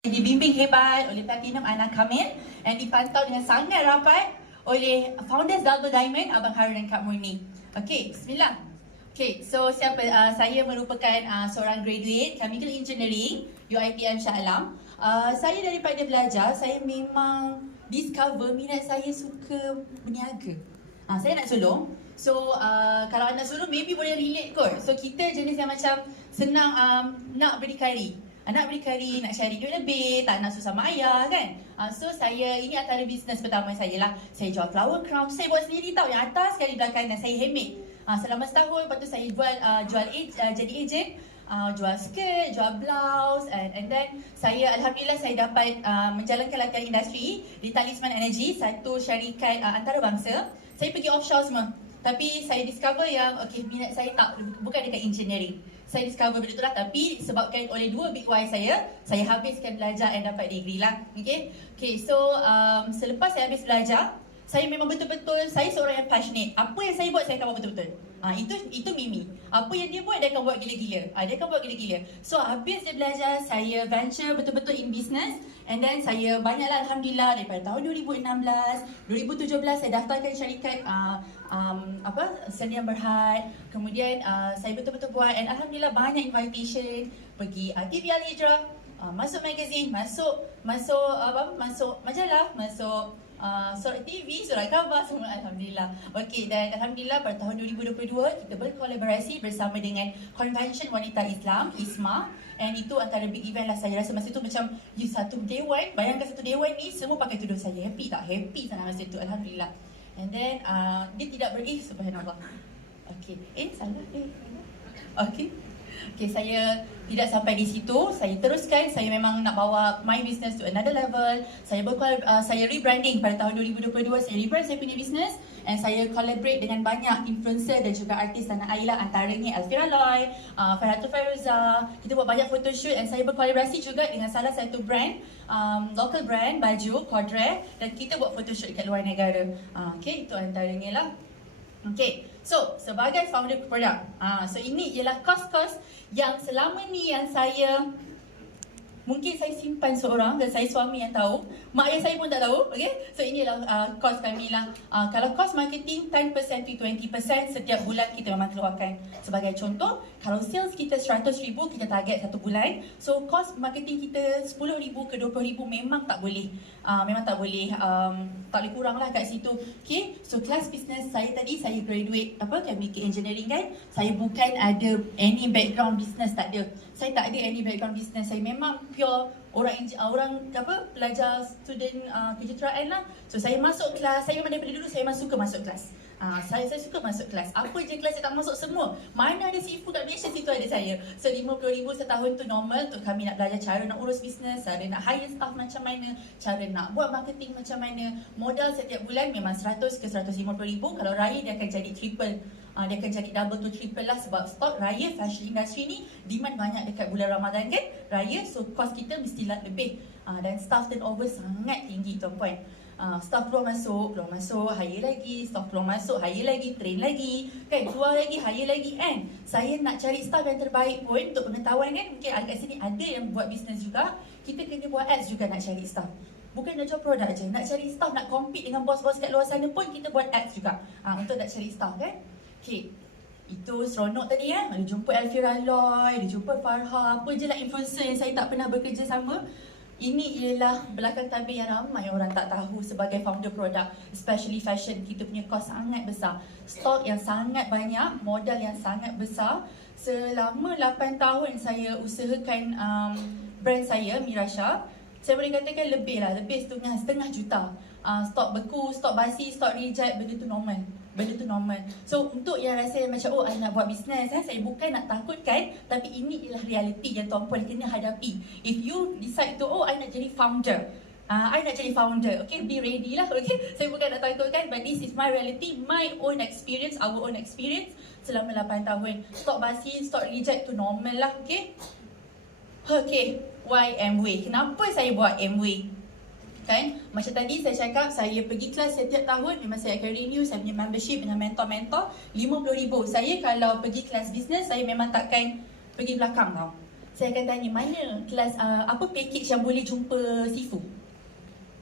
Dibimbing hebat oleh Platinum Ana Kamil dan dipantau dengan sangat rapat oleh Founders Double Diamond Abang Harun dan Kak Murni. Okey, bismillah. Okey, so siapa? Saya merupakan seorang graduate Chemical Engineering UiTM Shah Alam. Saya daripada belajar, saya memang discover minat saya suka berniaga. Saya nak sulung. So kalau nak sulung maybe boleh relate kot. So kita jenis yang macam senang nak berdikari. Nak berdikari, nak cari duit lebih, tak nak susah mak ayah kan. So saya, ini antara bisnes pertama saya lah. Saya jual flower crown, saya buat sendiri tau. Yang atas sekali belakang dan saya handmade. Selama setahun, lepas tu saya jadi ejen. Jual skirt, jual blouse and then saya alhamdulillah saya dapat menjalankan latihan industri di Talisman Energy, satu syarikat antarabangsa. Saya pergi offshore semua. Tapi saya discover yang minat saya bukan dekat engineering. Saya discover benda tu lah, tapi sebabkan oleh dua big why saya habiskan belajar dan dapat degree lah. Okay, so selepas saya habis belajar, saya memang betul-betul, saya seorang yang passionate. Apa yang saya buat, saya akan buat betul-betul. Itu Mimi. Apa yang dia buat, dia akan buat gila-gila. So habis dia belajar, saya venture betul-betul in business. And then saya banyaklah alhamdulillah daripada tahun 2016, 2017 saya daftarkan syarikat Sdn Berhad. Kemudian saya betul-betul buat and alhamdulillah banyak invitation pergi TV Al Hijrah, masuk magazine, masuk majalah, masuk surat TV, surat khabar, semua alhamdulillah. Okey, dan alhamdulillah pada tahun 2022 kita berkolaborasi bersama dengan Convention Wanita Islam ISMA, and itu antara big event lah. Saya rasa masa tu macam satu dewan, bayangkan satu dewan ni semua pakai tudung saya. Happy tak? Happy sangat masa tu alhamdulillah. And then dia tidak subhanallah. Okey, salah Okay, saya tidak sampai di situ. Saya teruskan, saya memang nak bawa my business to another level. Saya rebranding pada tahun 2022. Saya rebrand saya punya business and saya collaborate dengan banyak influencer dan juga artis tanah air lah, antaranya Elvira Loy, Farhatul Fairuza. Kita buat banyak photoshoot and saya berkolaborasi juga dengan salah satu brand, local brand baju Quadre, dan kita buat photoshoot kat luar negara. Okay, itu antaranya lah. Okay, so sebagai founder produk, so ini ialah kos-kos yang selama ni yang saya mungkin saya simpan seorang dan saya suami yang tahu, mak ayah saya pun tak tahu. Okay, so inilah kos kami lah. Kalau kos marketing 10% to 20% setiap bulan kita memang keluarkan. Sebagai contoh, kalau sales kita 100,000 kita target satu bulan, so kos marketing kita 10,000 ke 20,000 memang tak boleh. Tak boleh kurang lah kat situ. Okay, so kelas business saya tadi, saya graduate chemical engineering kan. Saya bukan ada any background business, tak ada. Saya tak ada any background business. Saya memang pure orang pelajar student kejuruteraan lah. So saya masuk kelas, saya memang daripada dulu saya memang suka masuk kelas. Saya suka masuk kelas. Apa je kelas saya tak masuk semua. Mana ada seafood kat Malaysia, situ ada saya. So 50,000 setahun tu normal untuk kami nak belajar cara nak urus bisnes, cara nak hire staff macam mana, cara nak buat marketing macam mana. Modal setiap bulan memang 100 ke 150,000. Kalau raya dia akan jadi triple. Dia akan jadi double to triple lah, sebab stok raya fashion industry ni demand banyak dekat bulan Ramadan kan, raya. So cost kita mestilah lebih. Dan staff turnover sangat tinggi tuan-puan. Staff keluar masuk, hire lagi, staff keluar masuk, hire lagi, train lagi kan, keluar lagi, hire lagi kan. Saya nak cari staff yang terbaik pun, untuk pengetahuan kan, mungkin kat sini ada yang buat bisnes juga, kita kena buat ads juga nak cari staff. Bukan nak jual produk je, nak cari staff, nak compete dengan bos-bos kat luar sana pun kita buat ads juga untuk nak cari staff kan. Okay, itu seronok tadi ya. Dia jumpa Elvira Loy, dia jumpa Farha, apa je lah influencer yang saya tak pernah bekerja sama. Ini ialah belakang tabir yang ramai orang tak tahu sebagai founder produk, especially fashion. Kita punya kos sangat besar, stok yang sangat banyak, modal yang sangat besar. Selama 8 tahun saya usahakan brand saya, Mirasha, saya boleh katakan lebih setengah juta. Stok beku, stok basi, stok reject, benda tu normal. So untuk yang rasa macam I nak buat bisnes, saya bukan nak takutkan, tapi ini ialah realiti yang tuan-puan kena hadapi. If you decide to I nak jadi founder, okay, be ready lah. Okay, saya bukan nak takutkan, but this is my reality, my own experience, our own experience selama 8 tahun. Stok basi, stok reject tu normal lah. Okay, why Amway? Kenapa saya buat Amway? Kan? Macam tadi saya cakap, saya pergi kelas setiap tahun, memang saya akan renew saya punya membership dengan mentor-mentor. 50,000. Saya kalau pergi kelas bisnes, saya memang takkan pergi belakang tau. saya akan tanya mana kelas apa package yang boleh jumpa Sifu.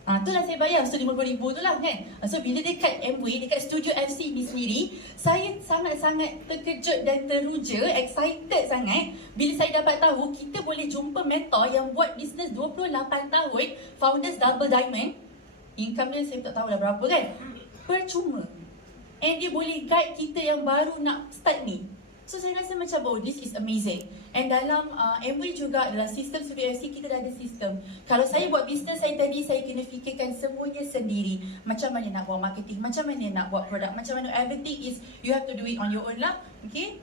Itulah saya bayar RM150,000 tu lah kan. So bila dekat Amway, dekat studio FC ni sendiri, saya sangat-sangat terkejut dan teruja, excited sangat bila saya dapat tahu kita boleh jumpa mentor yang buat bisnes 28 tahun, founders double diamond. Income dia saya tak tahu dah berapa kan. Percuma. And dia boleh guide kita yang baru nak start ni. So saya rasa macam, oh, this is amazing. And dalam Amway juga, dalam sistem Studio FC kita dah ada sistem. Kalau saya buat bisnes saya tadi, saya kena fikirkan semuanya sendiri. Macam mana nak buat marketing, macam mana nak buat produk, macam mana, everything is you have to do it on your own lah. Okay.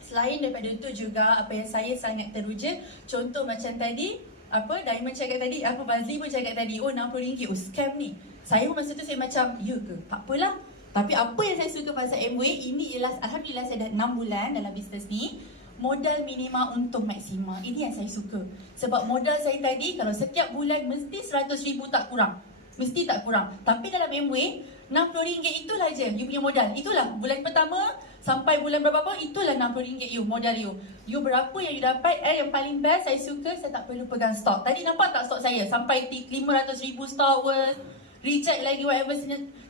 Selain daripada itu juga, apa yang saya sangat teruja, contoh macam tadi, Diamond cakap tadi, Bazli pun cakap tadi, oh RM60, oh scam ni. Saya pun masa tu saya macam, ya ke? Tak apalah. Tapi apa yang saya suka pasal Amway, ini ialah Alhamdulillah saya dah 6 bulan dalam bisnes ni. Modal minima untung maksima. Ini yang saya suka. Sebab modal saya tadi, kalau setiap bulan mesti RM100,000 tak kurang. Mesti tak kurang. Tapi dalam Amway, RM60 itulah je you punya modal. Itulah bulan pertama sampai bulan berapa, itulah RM60 you, modal you. You berapa yang you dapat, yang paling best saya suka, saya tak perlu pegang stok. Tadi nampak tak stok saya? Sampai RM500,000 stok worth. Reject lagi whatever.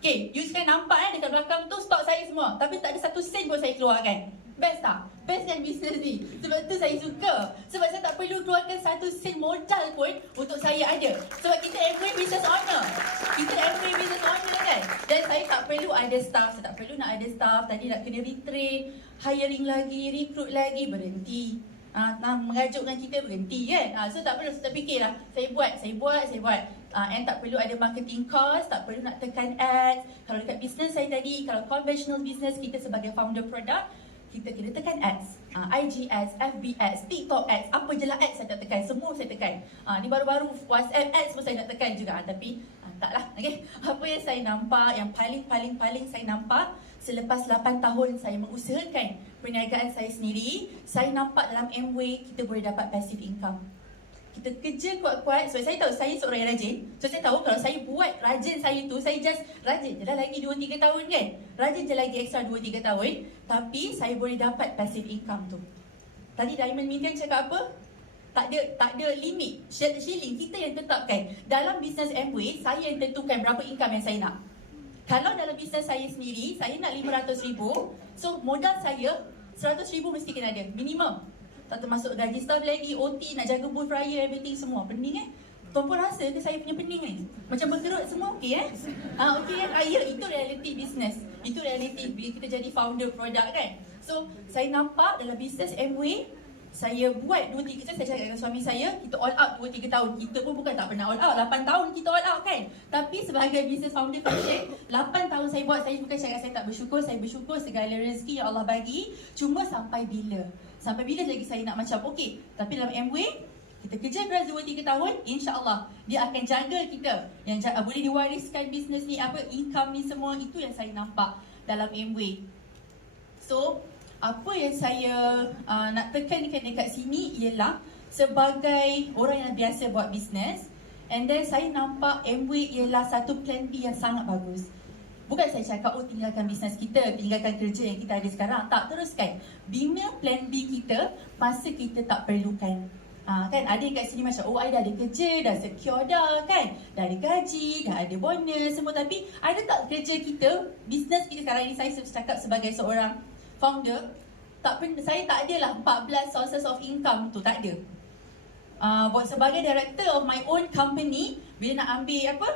Okay, you sekarang nampak dekat belakang tu stok saya semua. Tapi tak ada satu sen pun saya keluarkan. Best tak? Best kan bisnes ni? Sebab tu saya suka. Sebab saya tak perlu keluarkan satu sen modal pun untuk saya ada. Sebab kita Amway business owner. Kita Amway business owner kan? Dan saya tak perlu ada staff. Saya tak perlu nak ada staff. Tadi nak kena retrain, hiring lagi, recruit lagi, berhenti. Mengajukkan kita berhenti kan. So tak perlu, saya fikirlah, saya buat. And tak perlu ada marketing cost, tak perlu nak tekan ads. Kalau dekat business saya tadi, kalau conventional business kita sebagai founder produk, kita kena tekan ads, IG ads, FB ads, TikTok ads, apa je lah ads saya tak tekan, semua saya tekan. Ni baru-baru WhatsApp ads pun saya nak tekan juga. Tapi taklah, okay. Apa yang saya nampak, yang paling saya nampak selepas 8 tahun saya mengusahakan perniagaan saya sendiri, saya nampak dalam Amway kita boleh dapat passive income. Kita kerja kuat-kuat, sebab saya tahu saya seorang yang rajin. So saya tahu kalau saya buat rajin saya tu, saya just rajin je lah lagi 2-3 tahun kan. Rajin je lagi extra 2-3 tahun, tapi saya boleh dapat passive income tu. Tadi Diamond Media cakap apa? Tak ada limit. Shilling kita yang tetapkan. Dalam bisnes Amway, saya yang tentukan berapa income yang saya nak. Kalau dalam bisnes saya sendiri, saya nak RM500,000. So modal saya RM100,000 mesti kena ada, minimum. Tak termasuk gaji staff lagi, OT, nak jaga booth raya, everything semua. Pening Tuan pun rasa ke saya punya pening ni? Macam berkerut semua okey okey kan? Ya, itu reality business. Itu reality bila kita jadi founder produk kan. So, saya nampak dalam bisnes Amway, saya buat 2-3, saya cakap dengan suami saya, kita all out 2-3 tahun. Kita pun bukan tak pernah all out, 8 tahun kita all out kan. Tapi sebagai business founder fashion, 8 tahun saya buat, saya bukan cakap saya tak bersyukur. Saya bersyukur segala rezeki yang Allah bagi. Cuma sampai bila? Sampai bila lagi saya nak macam okey. Tapi dalam Amway, kita kerja keras 2-3 tahun, insya-Allah dia akan jaga kita. Yang boleh diwariskan bisnes ni, income ni semua, itu yang saya nampak dalam Amway. So, apa yang saya nak tekankan dekat sini ialah sebagai orang yang biasa buat bisnes, and then saya nampak Amway ialah satu plan B yang sangat bagus. Bukan saya cakap, oh tinggalkan bisnes kita, tinggalkan kerja yang kita ada sekarang. Tak, teruskan. Bina plan B kita masa kita tak perlukan. Kan ada yang kat sini macam, oh I dah ada kerja, dah secure dah kan. Dah ada gaji, dah ada bonus semua. Tapi ada tak kerja kita, bisnes kita sekarang ni, saya cakap sebagai seorang founder, saya tak adalah 14 sources of income tu, tak ada. Buat sebagai director of my own company, bila nak ambil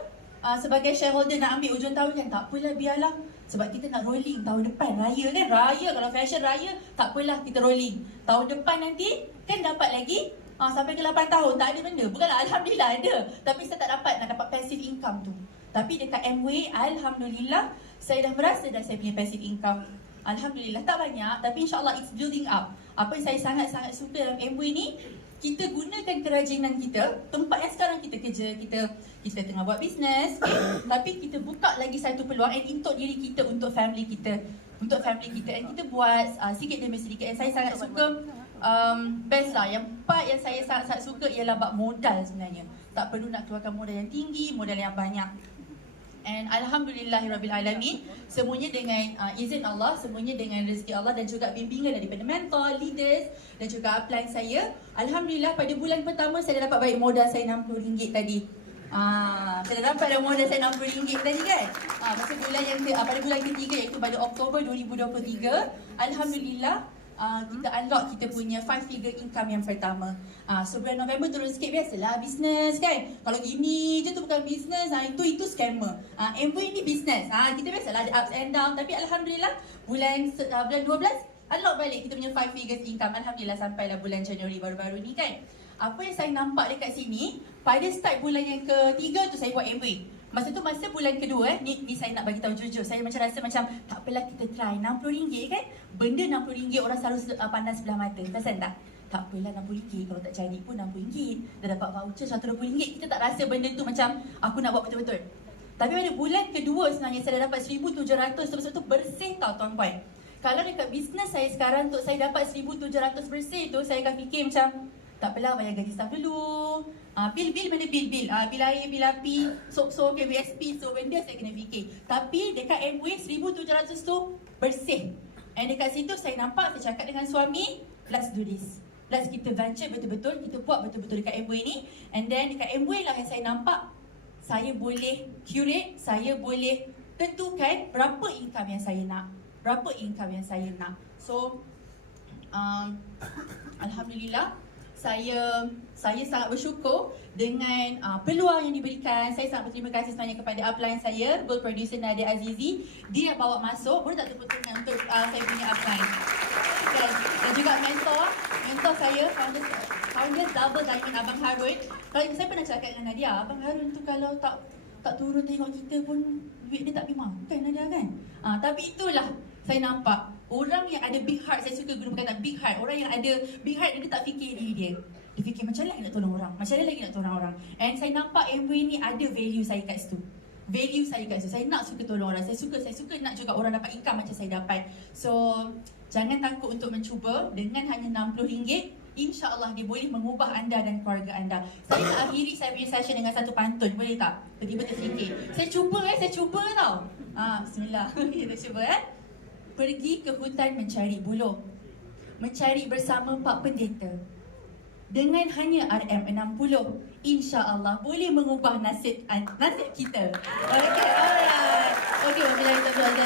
sebagai shareholder nak ambil ujung tahun kan, tak apalah biarlah. Sebab kita nak rolling tahun depan, raya kan, raya kalau fashion raya, tak apalah kita rolling. Tahun depan nanti kan dapat lagi, sampai ke 8 tahun, tak ada benda. Bukanlah, Alhamdulillah ada. Tapi saya tak dapat, nak dapat passive income tu. Tapi dekat Amway, Alhamdulillah, saya dah merasa dah saya punya passive income. Alhamdulillah, tak banyak, tapi insyaAllah it's building up. Apa yang saya sangat-sangat suka dalam Amway ni, kita gunakan kerajinan kita, tempat yang sekarang kita kerja, kita tengah buat bisnes, okay? Tapi kita buka lagi satu peluang untuk diri kita, untuk family kita. Untuk family kita, and kita buat sikit demi sedikit. And saya sangat suka, best lah, yang part yang saya sangat-sangat suka ialah bab modal sebenarnya. Tak perlu nak keluarkan modal yang tinggi, modal yang banyak. And alhamdulillahirabbilalamin, semuanya dengan izin Allah, semuanya dengan rezeki Allah dan juga bimbingan daripada mentor, leaders dan juga upline saya. Alhamdulillah pada bulan pertama saya dah dapat baik modal saya RM60 tadi. Saya dah dapat dah modal saya RM60 tadi kan. Masa bulan yang pada bulan ketiga iaitu pada Oktober 2023, alhamdulillah kita unlock kita punya 5 figure income yang pertama. So bulan November turun sikit, biasalah bisnes kan. Kalau gini je tu bukan bisnes, itu scammer. Amway ni bisnes. Kita biasalah ada ups and down, tapi alhamdulillah bulan 12 unlock balik kita punya 5 figures income. Alhamdulillah sampailah bulan Januari baru-baru ni kan. Apa yang saya nampak dekat sini, pada start bulan yang ketiga tu saya buat Amway. Masa bulan kedua ni saya nak bagi tahu jujur, saya macam rasa macam tak apalah kita try RM60 kan. Benda RM60 orang selalu pandang sebelah mata. Perasan tak? Tak apalah RM60, kalau tak jadi pun RM60. Dah dapat voucher RM120, kita tak rasa benda tu macam aku nak buat betul-betul. Tapi pada bulan kedua sebenarnya saya dah dapat RM1,700 tu bersih tau tuan-puan. Kalau dekat bisnes saya sekarang untuk saya dapat RM1,700 bersih tu, saya akan fikir macam tak apalah, bayar gaji staff dulu. Bil mana bil? Bil air, bil api, SOP, KWSP, so benda saya kena fikir. Tapi dekat Amway RM1,700 tu bersih. And dekat situ saya nampak, saya cakap dengan suami, let's do this. Let's kita venture betul-betul, kita buat betul-betul dekat Amway ni. And then dekat Amway lah yang saya nampak, saya boleh curate, saya boleh tentukan berapa income yang saya nak. So, alhamdulillah, saya sangat bersyukur dengan peluang yang diberikan. Saya sangat berterima kasih sebenarnya kepada upline saya, Gold Producer Nadia Azizi. Dia bawa masuk, baru tak tepuk tangan untuk saya punya upline. Dan juga mentor saya, founder Double Diamond Abang Harun. Kalau saya pernah cakap dengan Nadia, Abang Harun tu kalau tak turun tengok kita pun duit dia tak pergi makan Nadia kan. Tapi itulah saya nampak orang yang ada big heart. Saya suka guru berkata big heart. Orang yang ada big heart, dia tak fikir diri dia. Dia fikir macam mana lagi nak tolong orang, And saya nampak Amway ni ada value saya kat situ. Saya nak suka tolong orang. Saya suka nak juga orang dapat income macam saya dapat. So jangan takut untuk mencuba. Dengan hanya RM60, InsyaAllah dia boleh mengubah anda dan keluarga anda. Saya nak akhiri saya punya session dengan satu pantun, boleh tak? Tiba-tiba terfikir. Saya cuba tau. Bismillah. Kita cuba Pergi ke hutan mencari buluh, mencari bersama Pak Pendeta. Dengan hanya RM60, InsyaAllah boleh mengubah nasib kita. Okay, alright. Okay, wabillahi taufiq.